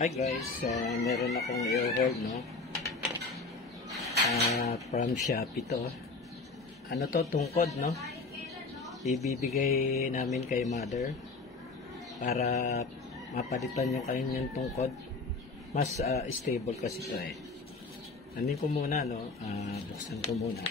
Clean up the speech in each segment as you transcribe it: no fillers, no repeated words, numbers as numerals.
Hi guys, meron akong i-hold, no? From Shopee to. Ano to, tungkod, no? Ibibigay namin kay mother para mapalitan yung kanyang tungkod. Mas stable kasi to eh. Anin ko muna, no? Buksan ko muna.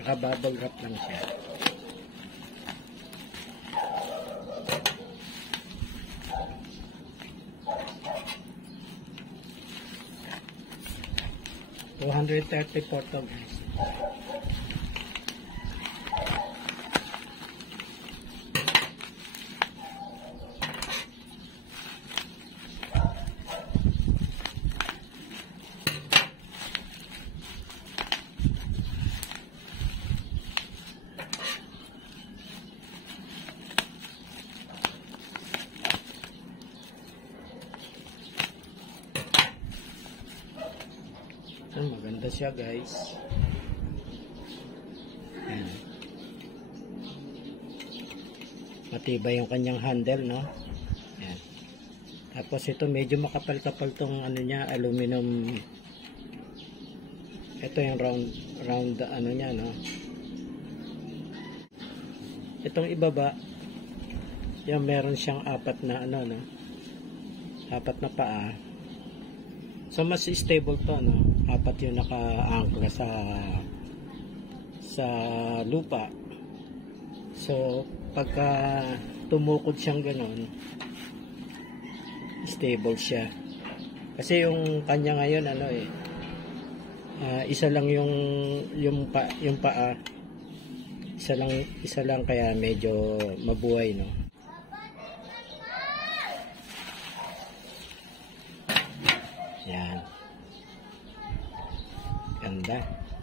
Nakabubble wrap lang siya. $234 to guys. Maganda siya guys. Ayan. Matibay yung kanyang handle, no? Ayan. Tapos ito medyo makapal-kapal tong ano niya, aluminum. Ito yung round ano niya, no? Itong ibaba, yan meron siyang apat na ano, no? Apat na paa. So mas stable to, no? Apat yung naka-angkla sa lupa. So pagka tumukod siyang gano'n, stable siya. Kasi yung kanya ngayon ano eh, isa lang yung paa. Isa lang kaya medyo mabuhay, no? Yan.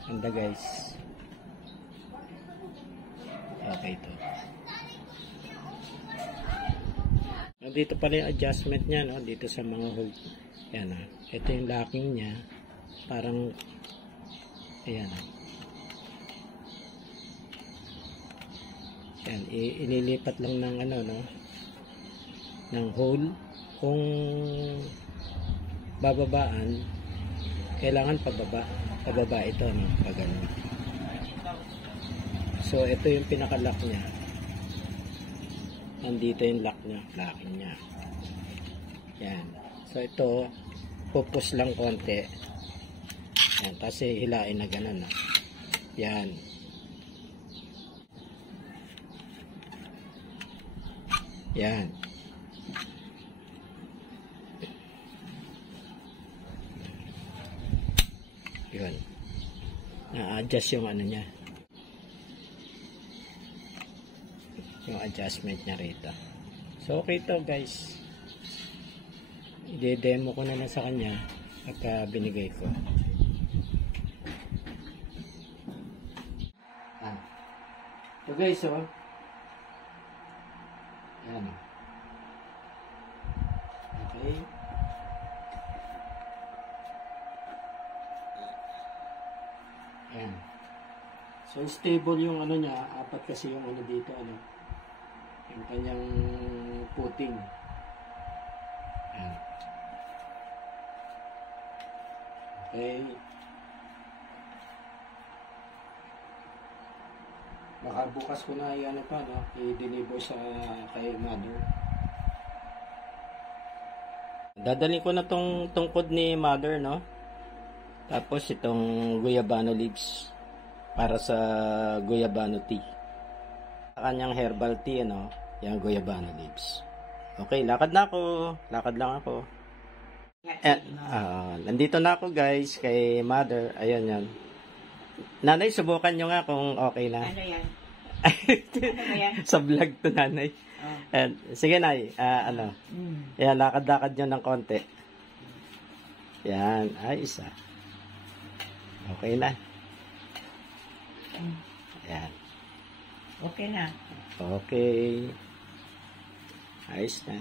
Ganda guys. Okay to. Dito pala yung adjustment niya, no? Dito sa mga hold. Yan, ha? Ito yung locking niya. Parang ayan, ha? Yan, inilipat lang ng ano, no? Ng hole. Kung bababaan, kailangan pababa ito, no? Pag ano. So ito yung pinaka-lock niya. Nandito yung lock niya, locking niya. Yan. So ito, pupus lang konti. Yan, tapos hilain na ganun, no? Yan. Yan. Yun. Na-adjust yung ano niya. Yung adjustment niya rito. So okay to guys. I-demo ko na lang sa kanya pagka binigay ko. So guys, oh. Yan. Okay. Ayan. So stable yung ano niya, apat kasi yung ano dito, ano, yung kanyang puting. Ayan. Okay. Baka bukas ko na ano pa, no, i-deliver sa kay mother. Dadalhin ko na tong tungkod ni mother, no. Tapos itong guyabano leaves para sa guyabano tea. Sa kanyang herbal tea, ano, yung guyabano leaves. Okay, lakad na ako. Lakad lang ako. Nandito na ako guys kay mother. Ayun yan. Nanay, subukan nyo nga kung okay na. Ano yan? Ano ba yan? Sa vlog to, nanay. Oh. And, sige, nay. Ano? Yan, lakad-lakad nyo ng konti. Yan. Ay, isa. Okay na. Yan. Okay na. Okay. Ayos na.